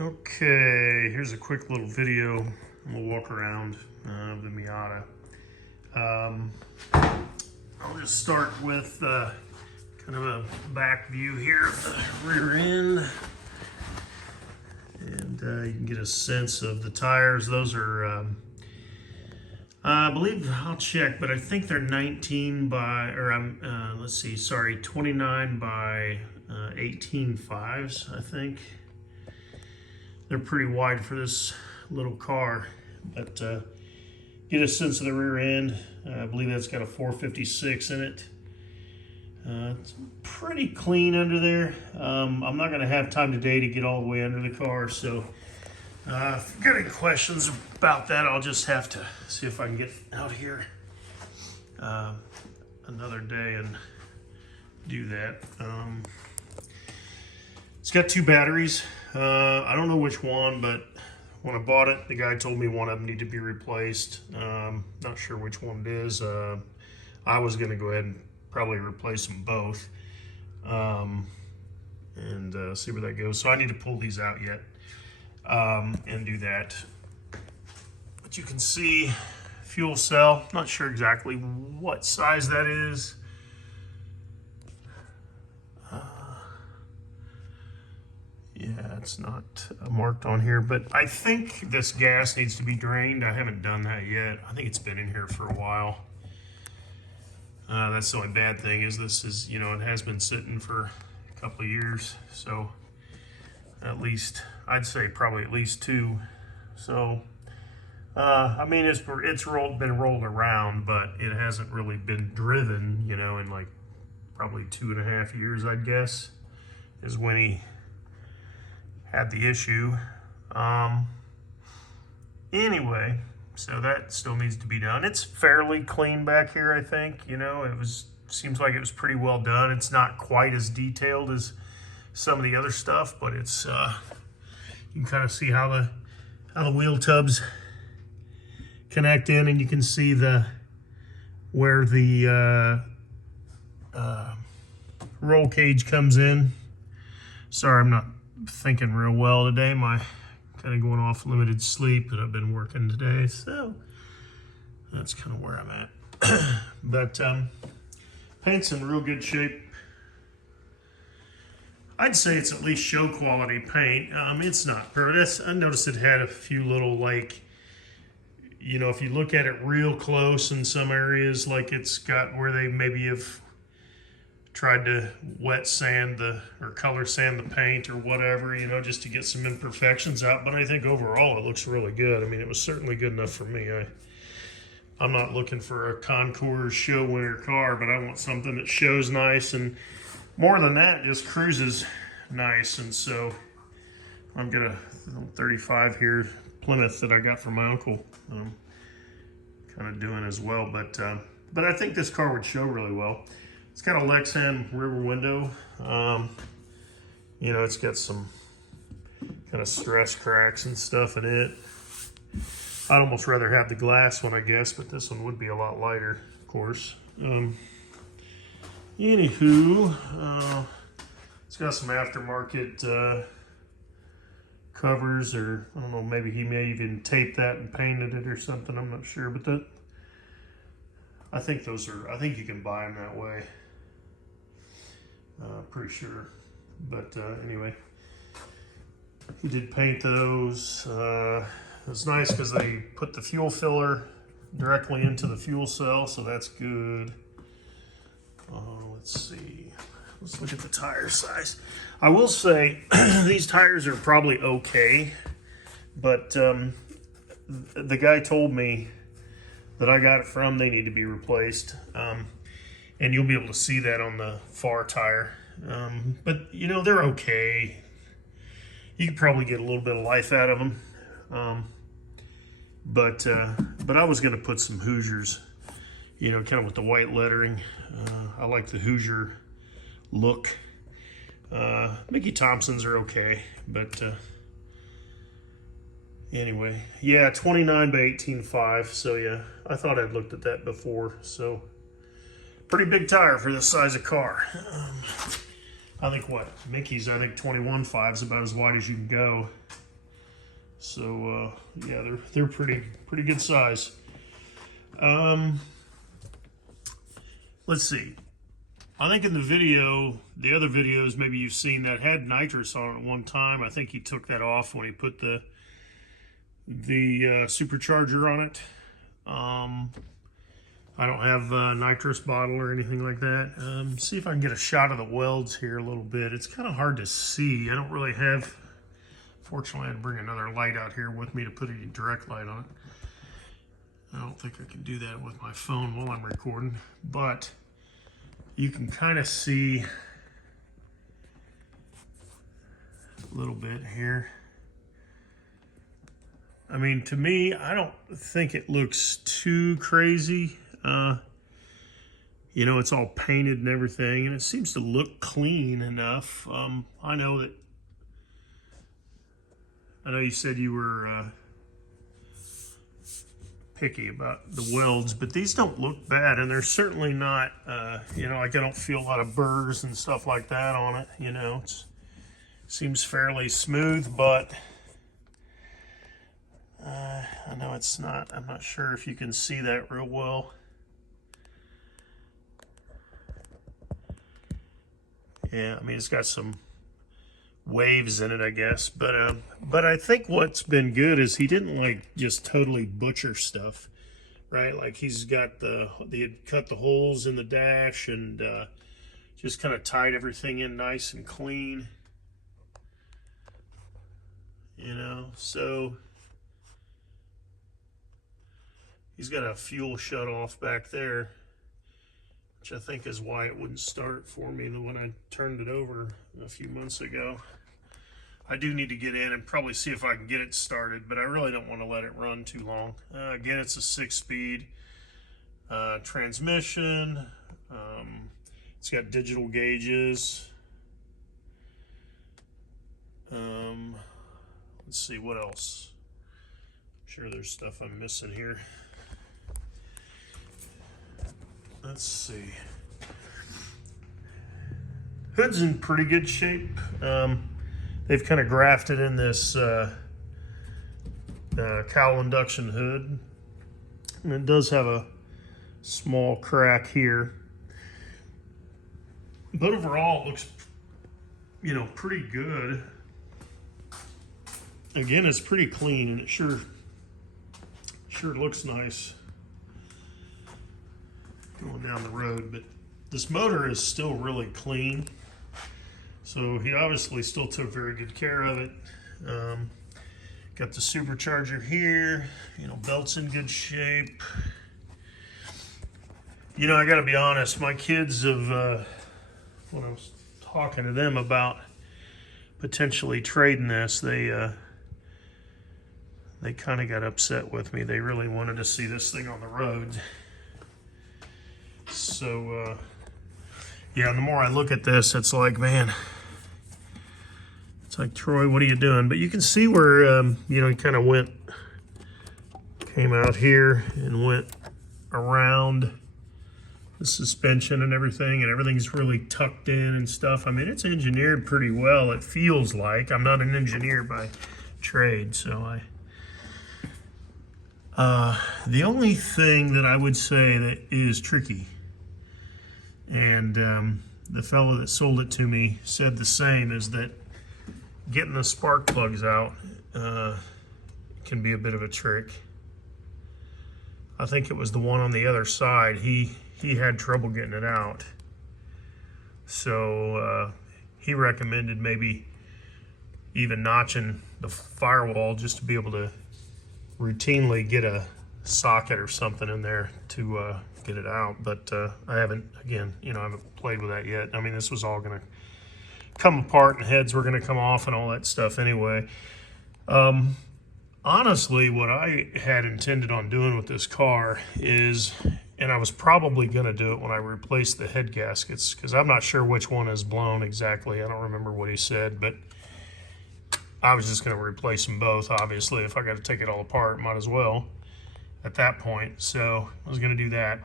Okay, here's a quick little video. I'm gonna walk around of the Miata. I'll just start with kind of a back view here of the rear end. And you can get a sense of the tires. Those are, I believe, I'll check, but I think they're 19 by, or let's see, sorry, 29 by 18 5s, I think. They're pretty wide for this little car, but get a sense of the rear end. I believe that's got a 456 in it. It's pretty clean under there. I'm not going to have time today to get all the way under the car, so if you've got any questions about that, I'll just have to see if I can get out here another day and do that. It's got 2 batteries. I don't know which one, but when I bought it, the guy told me one of them needed to be replaced. Not sure which one it is. I was going to go ahead and probably replace them both and see where that goes. So I need to pull these out yet and do that. But you can see fuel cell. Not sure exactly what size that is. Yeah, it's not marked on here, but I think this gas needs to be drained. I haven't done that yet. I think it's been in here for a while. That's the only bad thing is this is, you know, it has been sitting for a couple of years. So at least, I'd say probably at least 2. So, I mean, it's been rolled around, but it hasn't really been driven, you know, in like probably 2.5 years, I'd guess, is when he had the issue. Anyway, so that still needs to be done. It's fairly clean back here, I think. You know, seems like it was pretty well done. It's not quite as detailed as some of the other stuff, but it's you can kind of see how the wheel tubs connect in, and you can see where the roll cage comes in. Sorry, I'm not thinking real well today. My kind of going off limited sleep, and I've been working today, so that's kind of where I'm at. But paint's in real good shape. I'd say it's at least show quality paint. It's not perfect. I noticed it had a few little, like, you know, if you look at it real close in some areas, like it's got where they maybe have tried to wet sand or color sand the paint or whatever, you know, just to get some imperfections out. But I think overall it looks really good. I mean, it was certainly good enough for me. I'm not looking for a concours show winner car, but I want something that shows nice, and more than that, just cruises nice. And so I've got a 35 here Plymouth that I got from my uncle. Kind of doing as well, but I think this car would show really well. It's got a Lexan rear window. You know, it's got some kind of stress cracks and stuff in it. I'd almost rather have the glass one, I guess, but this one would be a lot lighter, of course. Anywho, it's got some aftermarket covers, or I don't know, maybe he may even tape that and painted it or something. I'm not sure, but I think you can buy them that way. Pretty sure. But anyway, he did paint those. It's nice because they put the fuel filler directly into the fuel cell, so that's good. Let's see. Let's look at the tire size. I will say these tires are probably okay, but the guy told me that I got it from, they need to be replaced. And you'll be able to see that on the far tire. But you know, they're okay. You could probably get a little bit of life out of them. But I was gonna put some Hoosiers, you know, kind of with the white lettering. I like the Hoosier look. Mickey Thompsons are okay, but anyway, yeah, 29 by 18.5. So yeah, I thought I'd looked at that before. So pretty big tire for this size of car. I think what Mickey's, I think 21.5 is about as wide as you can go. So yeah, they're pretty good size. Let's see. I think in the video, the other videos maybe you've seen that had nitrous on it at one time. I think he took that off when he put the supercharger on it. I don't have a nitrous bottle or anything like that. See if I can get a shot of the welds here a little bit. It's kind of hard to see. I don't really have, fortunately I had to bring another light out here with me to put a direct light on it. I don't think I can do that with my phone while I'm recording, but you can kind of see a little bit here. I mean, to me, I don't think it looks too crazy. You know, it's all painted and everything, and it seems to look clean enough. I know you said you were picky about the welds, but these don't look bad, and they're certainly not, you know, like I don't feel a lot of burrs and stuff like that on it. You know, it seems fairly smooth, but I know it's not. I'm not sure if you can see that real well. Yeah, I mean, it's got some waves in it, I guess, but I think what's been good is he didn't like just totally butcher stuff, right? Like he's got he had cut the holes in the dash and just kind of tied everything in nice and clean, you know. So he's got a fuel shut off back there, which I think is why it wouldn't start for me when I turned it over a few months ago. I do need to get in and probably see if I can get it started, but I really don't want to let it run too long. Again, it's a 6-speed transmission. It's got digital gauges. Let's see what else. I'm sure there's stuff I'm missing here. Let's see. Hood's in pretty good shape. They've kind of grafted in this cowl induction hood, and it does have a small crack here. But overall, it looks, you know, pretty good. Again, it's pretty clean, and it sure looks nice going down the road. But this motor is still really clean. So he obviously still took very good care of it. Got the supercharger here, you know, belt's in good shape. You know, I gotta be honest, my kids have, when I was talking to them about potentially trading this, they kind of got upset with me. They really wanted to see this thing on the road. So, yeah, and the more I look at this, it's like, man, it's like, Troy, what are you doing? But you can see where, you know, he kind of came out here and went around the suspension and everything's really tucked in and stuff. I mean, it's engineered pretty well, it feels like. I'm not an engineer by trade, so the only thing that I would say that is tricky, and the fellow that sold it to me said the same, is that getting the spark plugs out can be a bit of a trick. I think it was the one on the other side. He had trouble getting it out. So he recommended maybe even notching the firewall just to be able to routinely get a socket or something in there to get it out. But I haven't, again, you know, I haven't played with that yet. I mean, this was all gonna come apart and heads were gonna come off and all that stuff anyway. Honestly, what I had intended on doing with this car is, and I was probably gonna do it when I replaced the head gaskets, because I'm not sure which one is blown exactly. I don't remember what he said, but I was just gonna replace them both. Obviously, if I gotta take it all apart, might as well at that point. So I was gonna do that.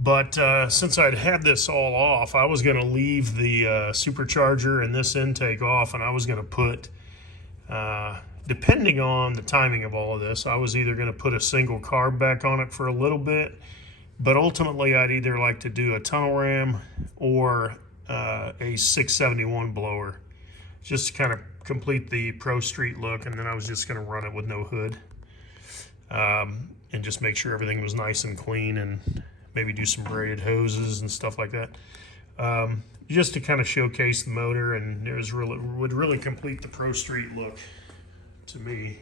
But since I'd had this all off, I was gonna leave the supercharger and this intake off, and I was gonna put Depending on the timing of all of this, I was either going to put a single carb back on it for a little bit, but ultimately I'd either like to do a tunnel ram or a 671 blower, just to kind of complete the Pro Street look, and then I was just going to run it with no hood, and just make sure everything was nice and clean, and maybe do some braided hoses and stuff like that, just to kind of showcase the motor, and it was would really complete the Pro Street look to me.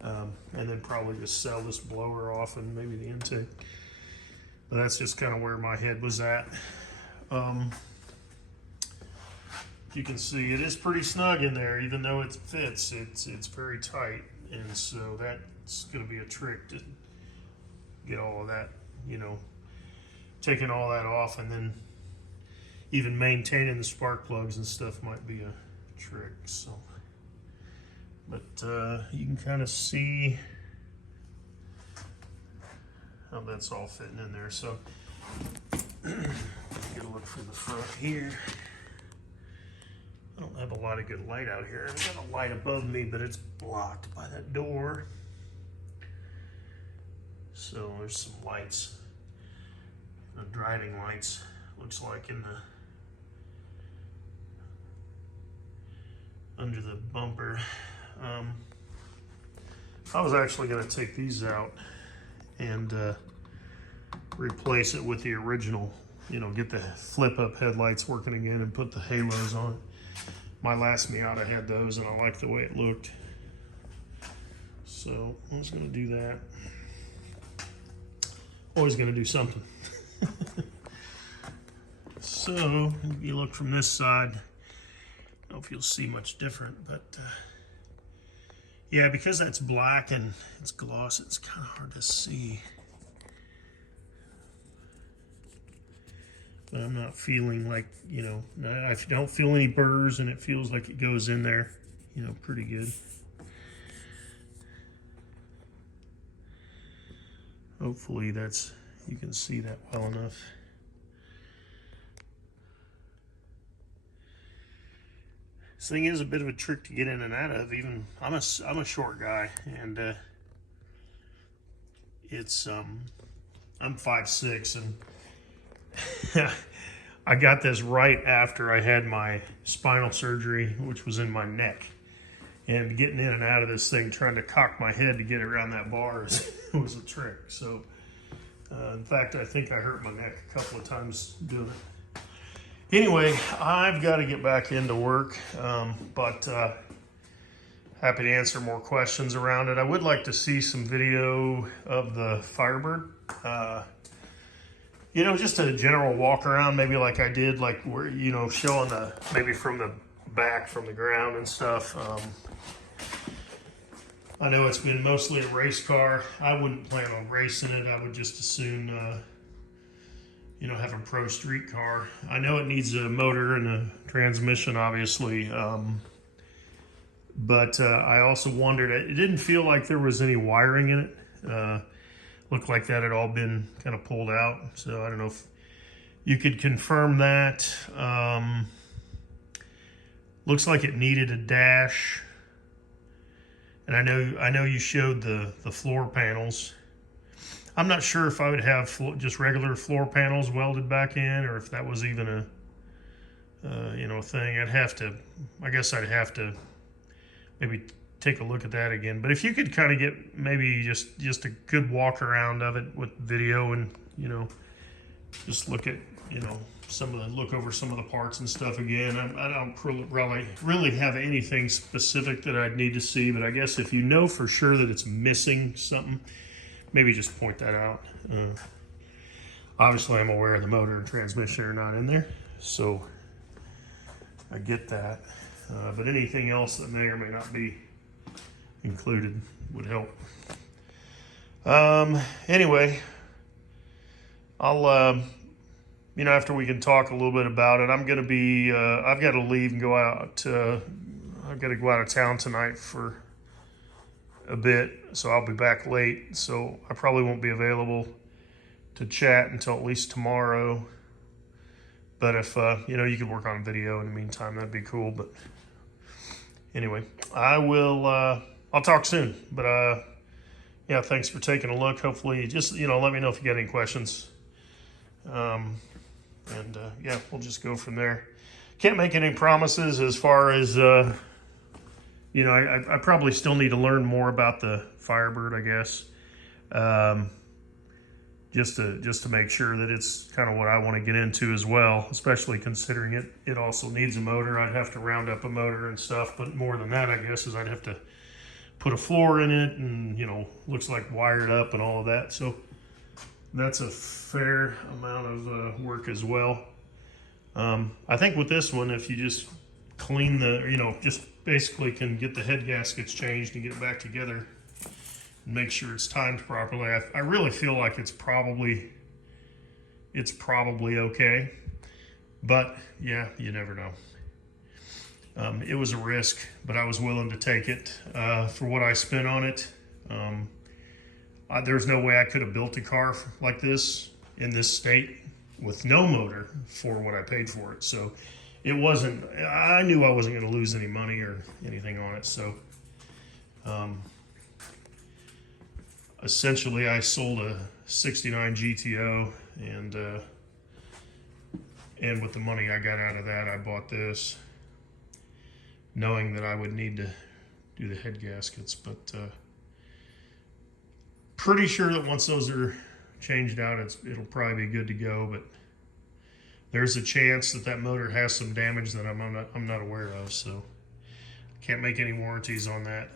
And then probably just sell this blower off and maybe the intake. But that's just kind of where my head was at. You can see it is pretty snug in there, even though it fits. It's very tight, and so that's going to be a trick to get all of that, you know, taking all that off, and then even maintaining the spark plugs and stuff might be a trick. So, but you can kind of see how that's all fitting in there. So get a look from the front here. I don't have a lot of good light out here. I've got a light above me, but it's blocked by that door. So there's some lights, driving lights, looks like, in the under the bumper. I was actually going to take these out and replace it with the original, you know, get the flip-up headlights working again and put the halos on it. My last Miata had those, and I liked the way it looked. So I was going to do that. Always going to do something. So if you look from this side, I don't know if you'll see much different, but yeah, because that's black and it's gloss, it's kind of hard to see. But I'm not feeling like, you know, I don't feel any burrs, and it feels like it goes in there, you know, pretty good. Hopefully you can see that well enough. This thing is a bit of a trick to get in and out of. Even I'm a short guy, and it's I'm 5'6", and I got this right after I had my spinal surgery, which was in my neck. And getting in and out of this thing, trying to cock my head to get around that bar was a trick. So, in fact, I think I hurt my neck a couple of times doing it. Anyway, I've got to get back into work, but happy to answer more questions around it. I would like to see some video of the Firebird. You know, just a general walk around, maybe like I did, like where, you know, showing maybe from the back, from the ground and stuff. I know it's been mostly a race car. I wouldn't plan on racing it. I would just as soon, you know, have a Pro Street car. I know it needs a motor and a transmission, obviously. But I also wondered, it didn't feel like there was any wiring in it. Looked like that had all been kind of pulled out. So I don't know if you could confirm that. Looks like it needed a dash. And I know you showed the floor panels. I'm not sure if I would have just regular floor panels welded back in, or if that was even a you know, thing. I guess I'd have to maybe take a look at that again. But if you could kind of get maybe just a good walk around of it with video, and, you know, just look at, you know, look over some of the parts and stuff again. I don't really have anything specific that I'd need to see, but I guess if you know for sure that it's missing something, maybe just point that out. Obviously, I'm aware the motor and transmission are not in there, so I get that. But anything else that may or may not be included would help. Anyway, I'll, you know, after we can talk a little bit about it, I'm going to be, I've got to leave and go out. I've got to go out of town tonight for a bit, so I'll be back late. So I probably won't be available to chat until at least tomorrow. But if, you know, you could work on video in the meantime, that'd be cool. But anyway, I'll talk soon. But yeah, thanks for taking a look. Hopefully, just, let me know if you got any questions. Yeah, we'll just go from there. Can't make any promises as far as, I probably still need to learn more about the Firebird, I guess. Just to make sure that it's kind of what I want to get into as well, especially considering it also needs a motor. I'd have to round up a motor and stuff, but more than that, I guess, is I'd have to put a floor in it and, looks like wired up and all of that. So that's a fair amount of work as well. I think with this one, if you just clean just basically can get the head gaskets changed and get it back together and make sure it's timed properly. I really feel like it's probably okay, but yeah, you never know. It was a risk, but I was willing to take it for what I spent on it. There's no way I could have built a car like this in this state with no motor for what I paid for it. So I knew I wasn't going to lose any money or anything on it. So essentially I sold a 69 GTO, and with the money I got out of that, I bought this, knowing that I would need to do the head gaskets. But pretty sure that once those are changed out, it'll probably be good to go. But there's a chance that motor has some damage that I'm not aware of, so can't make any warranties on that.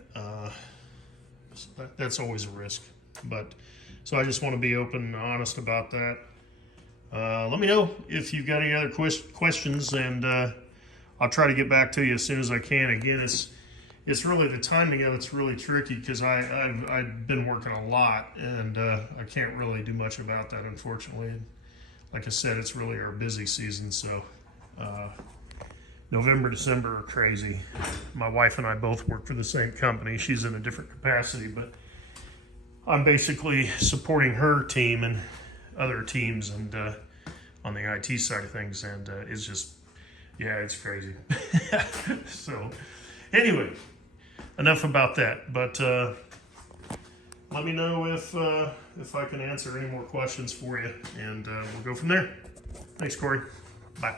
So that's always a risk. But so I just want to be open and honest about that. Let me know if you've got any other questions, and I'll try to get back to you as soon as I can. Again, it's really the timing of it's really tricky because I've been working a lot, and I can't really do much about that, unfortunately. And like I said, it's really our busy season, so November, December are crazy. My wife and I both work for the same company. She's in a different capacity, but I'm basically supporting her team and other teams, and on the IT side of things, and it's just, yeah, it's crazy. So anyway, enough about that. But let me know if I can answer any more questions for you, and we'll go from there. Thanks, Corey. Bye.